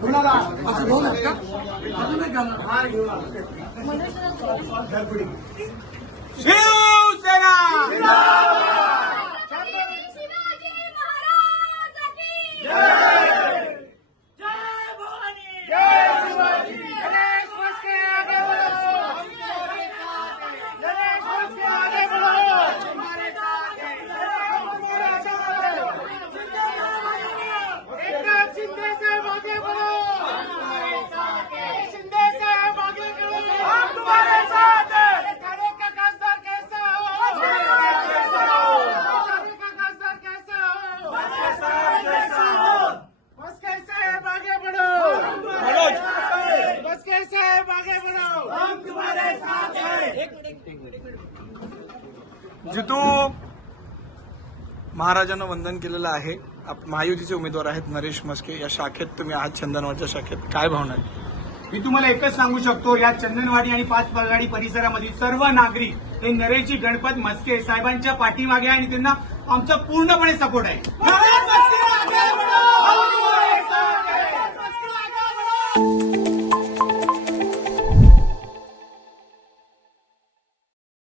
कुणाला असं दोन आहेत का अजून एक गाणं. हार घेऊन शिवसेना शिवाजी महाराज की गणेश मस्के आगे बढ़ो, गणेश मस्के आगे बढ़ो, हमारे साथ है, एकनाथ शिंदे साहब आगे बढ़ो, हमारे साथ है, शिंदे साहब आगे बढ़ो, हम तुम्हारे साथ हैं। ठाणे का खासदार कैसा हो, ठाणे का खासदार कैसा हो, मस्के साहब आगे बढ़ो, मस्के साहब आगे बढ़ो, हम तुम्हारे साथ हैं। जितू महाराजांना वंदन केलेलं आहे. महायुतीचे उमेदवार आहेत नरेश मस्के. या शाखेत तुम्ही आहात, चंदनवाडच्या शाखेत. काय भावना आहे? मी तुम्हाला एकच सांगू शकतो, या चंदनवाडी आणि पाच पगाडी परिसरामधील सर्व नागरिक हे नरेशजी गणपत मस्के साहेबांच्या पाठीमागे आहे आणि त्यांना आमचा पूर्णपणे सपोर्ट आहे. नरेश मस्के आगे बढ़ो, हम तुम्हारे साथ हैं. नरेश मस्के आगे बढ़ो.